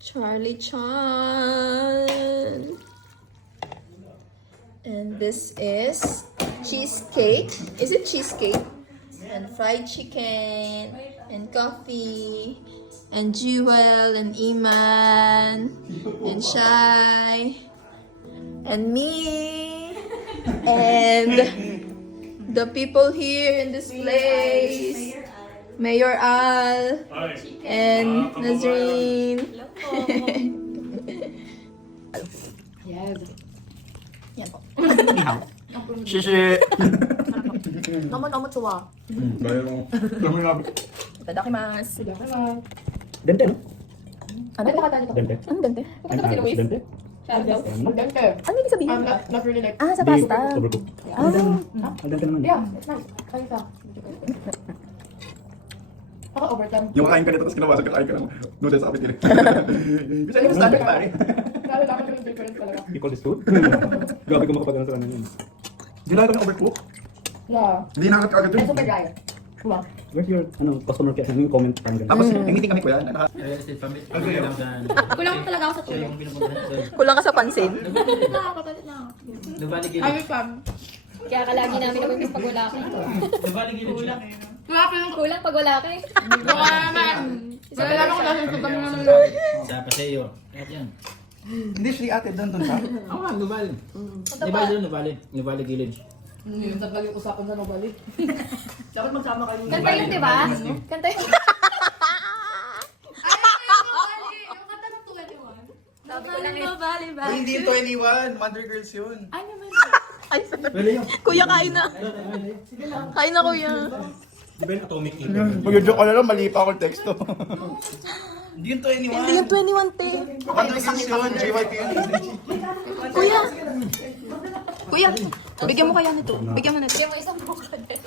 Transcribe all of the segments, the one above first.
Charlie Chan. And this is cheesecake. Is it cheesecake? And fried chicken. And coffee. And Jewel. And Iman. And Shai. And me. And the people here in this place. Mayor Al. And Nazreen. Yes. Yan po. 你好，试试。 너무너무 좋아. 나요. 너무 Itadakimasu. Dente, no? Ano? Dente. Anong dente? Pupunta ba si Luis? Dente? Shadow? Ang dente. Ano ibig sabihin? Not really like... Ah, sa pasta. Overcook. Ah. Al dente naman. Yeah, it's nice. Kaya sa. Baka overtime. Yung kain ka nito, tapos kinawasan ka, kain ka ng noodles sa kapit nila. Bisa yung standard pare. Lalo lang yung difference talaga. You call this food? Grabe ko makapagano sa kanan yun. Hindi na ito ng overcook. Yeah. Hindi na agad agad And yun. super dry. Wow. Where's your customer care? Ano yung comment? Parang ganun. Tapos, nangiting kami ko yan. Kulang talaga ako sa tulong. Kulang ka sa pansin. Nakakapalit na ako. Ay, fam. Kaya kalagi namin nabibis pag wala ka. Kulang eh. Kulang pag wala ka eh. Baka naman. Wala lang ako nasa kami na lang. Sa paseo. Kahit yan. Hindi, si ate doon sa. Ako nga, Nubali. Nubali doon, Nubali. Nubali Village. Yun, tagal yung usapan sa nobali. Dapat magsama kayo. Kanta yun, di ba? Kanta yun. Sabi ko lang eh. Hindi yung 21, Mother Girls yun. Ay, sorry. Kuya, kain na. Kain na, kuya. Di ba yung atomic Mag-joke ko na lang, mali pa akong teksto. Hindi yung 21. Hindi yung 21, te. Mother Girls yun, JYP yun. Kuya. Kuya, bigyan mo kaya nito. Bigyan mo nito. Hindi mo isang buka din.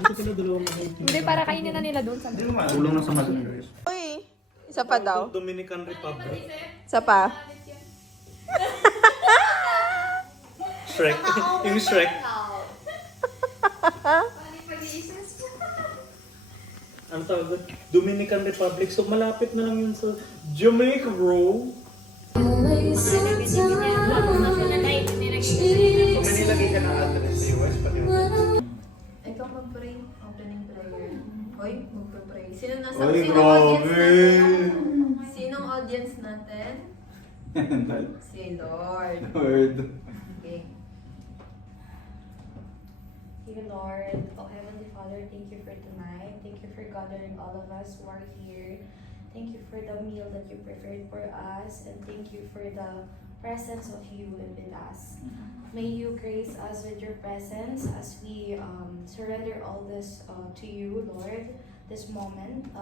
Dito sila dalawang Hindi, para kainin na nila doon sa Tulong na sa Mother Girls. Uy, isa pa daw. Dominican Republic. Isa pa. Shrek. Yung Shrek. Ano tawag doon? Dominican Republic. So malapit na lang yun sa Jamaica, bro. Nilagay ka na address sa US, pati Ikaw mag-pray. Opening prayer. Hoy, mag-pray. Sino nasa Ay, sinong grabe. audience natin? Sinong audience natin? Si Lord. Lord. Okay. Dear Lord, oh Heavenly Father, thank you for tonight. Thank you for gathering all of us who are here. Thank you for the meal that you prepared for us, and thank you for the presence of you with us. May you grace us with your presence as we surrender all this to you, Lord, this moment.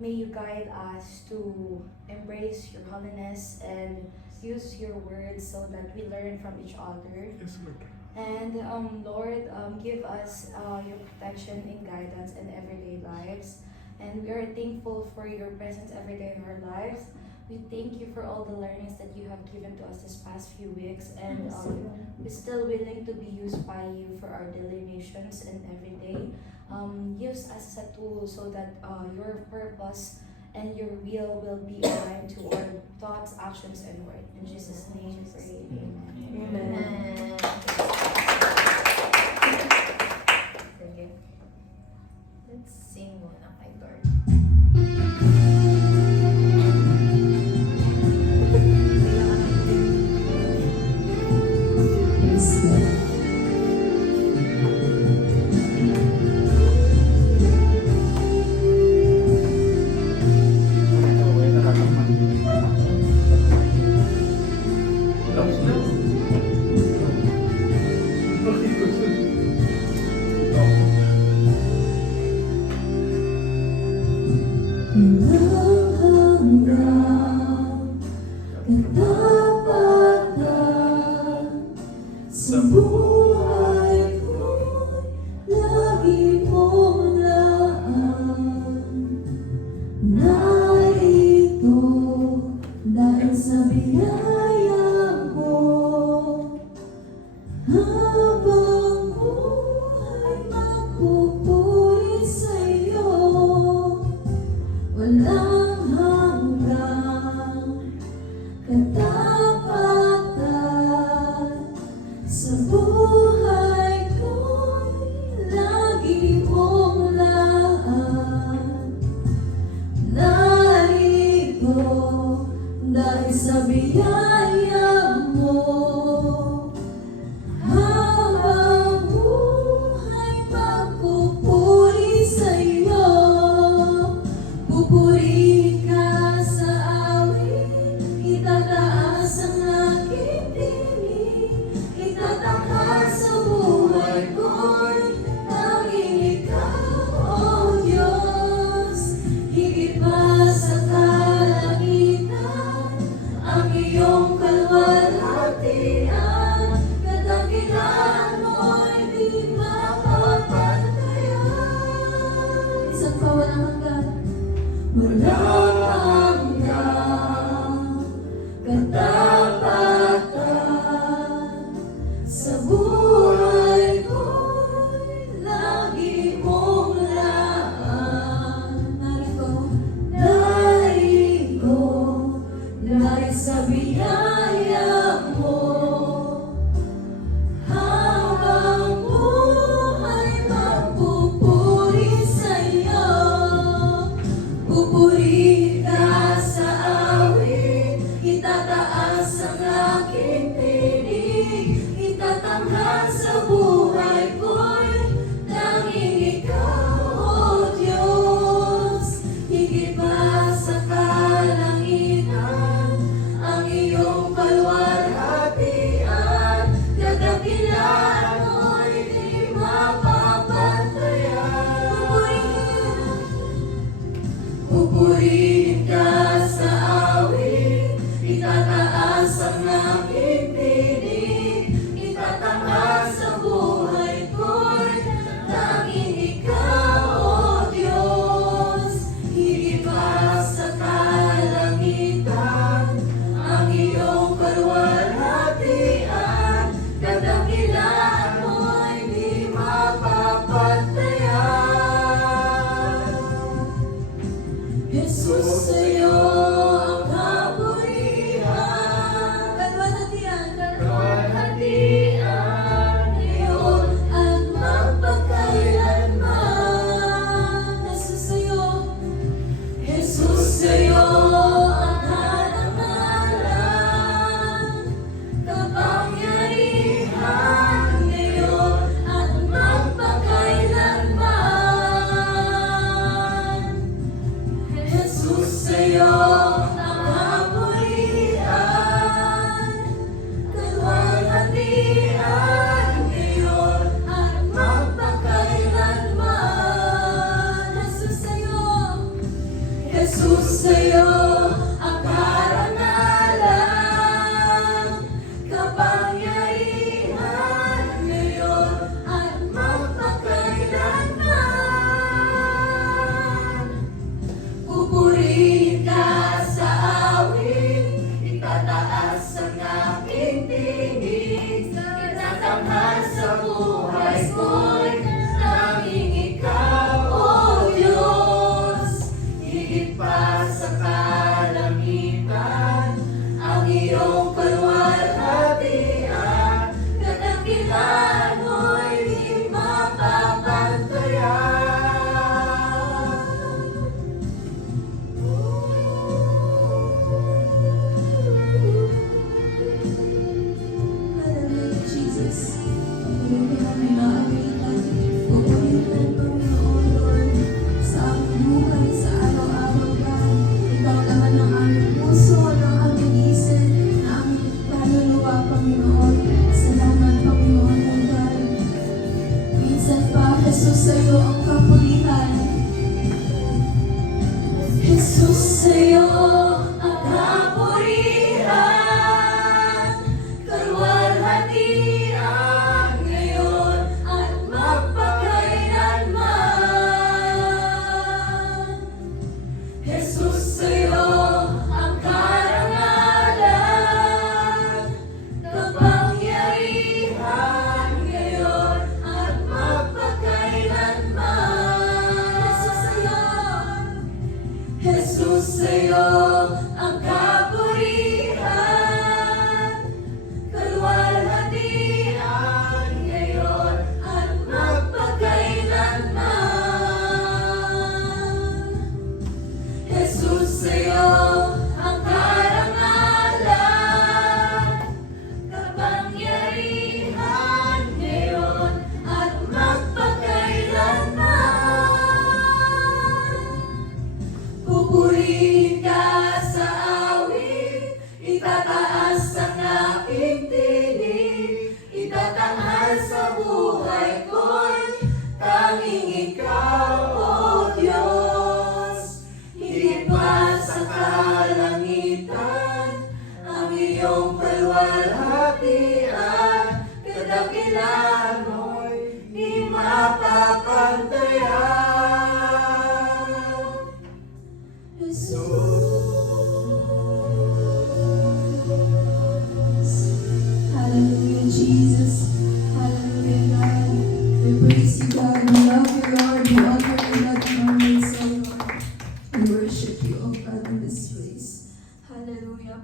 May you guide us to embrace your holiness and use your words so that we learn from each other. And Lord, give us your protection and guidance in everyday lives. And we are thankful for your presence every day in our lives. We thank you for all the learnings that you have given to us this past few weeks. And we're still willing to be used by you for our daily missions and every day. Use us as a tool so that your purpose and your will be aligned to our thoughts, actions, and word. In Jesus' name we pray. Amen. Sige. Let's sing muna kay Lord. sa biyaya mo. Habang buhay pagpupuri sa'yo, pupuri ka sa awit, itataas ang aking tinig, itataas sa buhay ko'y tanging ikaw, O Diyos. Higit pa sa kalagitan, ang iyong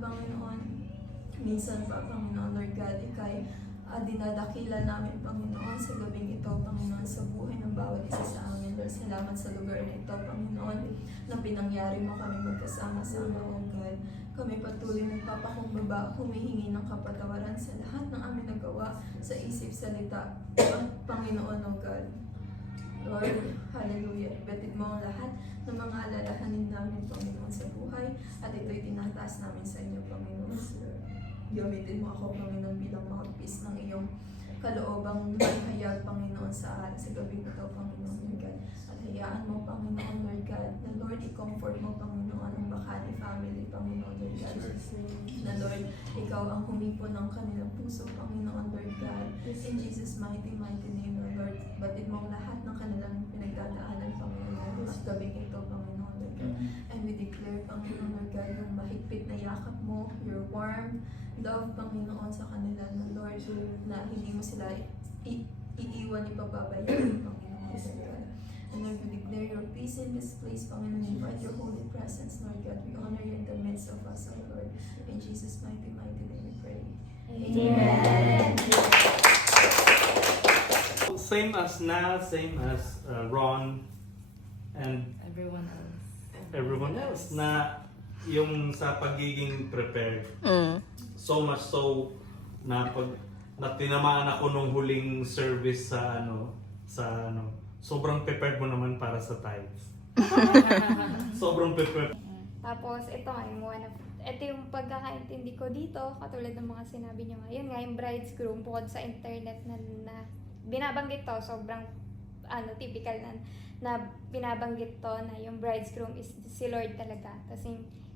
Panginoon, minsan pa, Panginoon, Lord God, ikay dinadakila namin, Panginoon, sa gabing ito, Panginoon, sa buhay ng bawat isa sa amin. Lord, salamat sa lugar na ito, Panginoon, na pinangyari mo kami magkasama-sama, O God. Kami patuloy nagpapakumbaba, humihingi ng kapatawaran sa lahat ng aming nagawa sa isip, salita, Panginoon, O God. Lord, hallelujah. Ibatid mo ang lahat ng mga alalahanin namin, Panginoon, sa buhay. At ito'y tinataas namin sa inyo, Panginoon. Gamitin mo ako, Panginoon, bilang mouthpiece ng iyong kaloobang hayag, Panginoon, sa gabing ito, Panginoon, Lord God. At hayaan mo, Panginoon, Lord God, na Lord, i-comfort mo, Panginoon, ang Bacani family, Panginoon, Lord God. Na Lord, ikaw ang humipo ng kanilang puso, Panginoon, Lord God. In Jesus' mighty name, Lord, batid mo ang lahat ng kanilang pinagdadaanan, Panginoon, at gabing ito, Panginoon, Lord God. And we declare, Panginoon, Lord God, yung mahigpit na yakap mo, your warm love, Panginoon, sa kanila, na Lord, na hindi mo sila iiwan, ipababayaan, Panginoon, Lord God. And Lord, we declare your peace in this place, Panginoon, invite your holy presence, Lord God. We honor you in the midst of us, O Lord. In Jesus' mighty name we pray. Amen. Same as Na, same as Ron, and everyone else na yung sa pagiging prepared. So much so na pag na tinamaan ako nung huling service sa sobrang prepared mo naman para sa tithes. Sobrang prepared. Tapos, ito nga, ito yung pagkakaintindi ko dito, katulad ng mga sinabi niyo nga. Yun nga, yung bridegroom, bukod sa internet na binabanggit to, sobrang typical na binabanggit to na yung bridegroom is si Lord talaga. Tapos yung